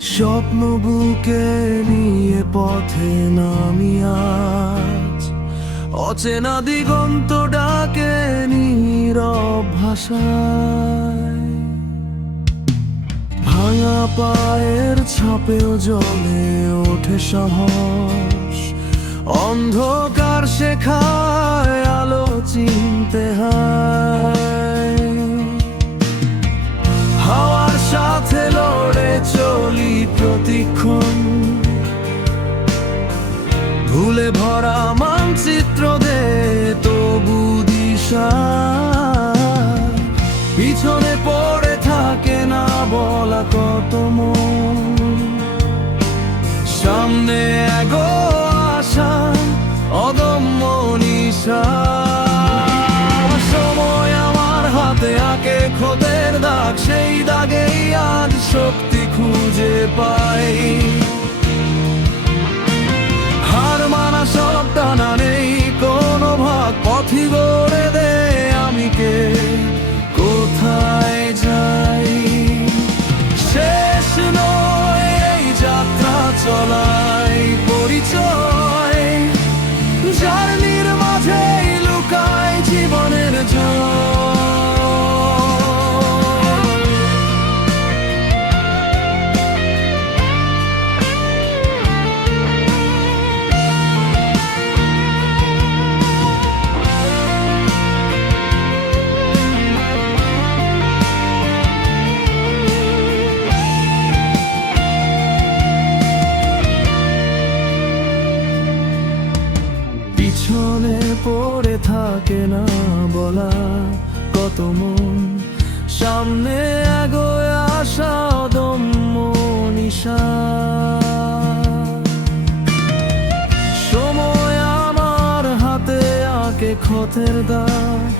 স্বপ্ন বুকে নিয়ে পথে নামি আজ। অচেনা দিগন্ত ডাকে নীরব ভাষায় ভাঙা পায়ের ছাপেও জলে ওঠে সাহস। অন্ধকার শেখায় আলো চিনতে হয়। ভুলে ভরা মানচিত্র দে তবু দিশা। পিছনে পড়ে থাকে না বলা কত মন। সামনে এগো আশা, অদম্য নিশা। সময় আমার হাতে আঁকে খোদের দাগ, সেই দাগেই আজ ভাগ পথি থাকে না বলা কত মন। সামনে এগোয় আসা অদম্য নিশা। সময় আমার হাতে আঁকে ক্ষতের দাগ।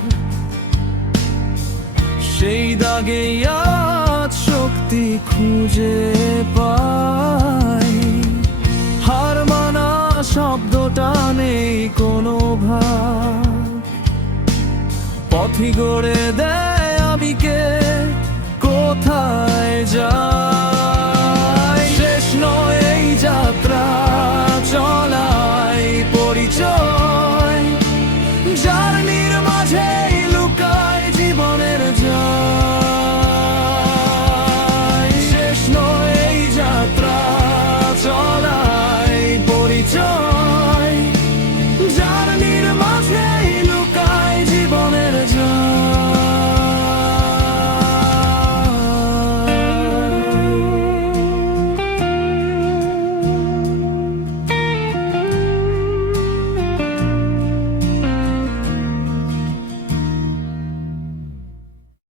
সেই দাগে আজ শক্তি খুঁজে পাই। হার মানা শব্দটা নেই কোনো ভাব পথি গড়ে দেয় আমি কে?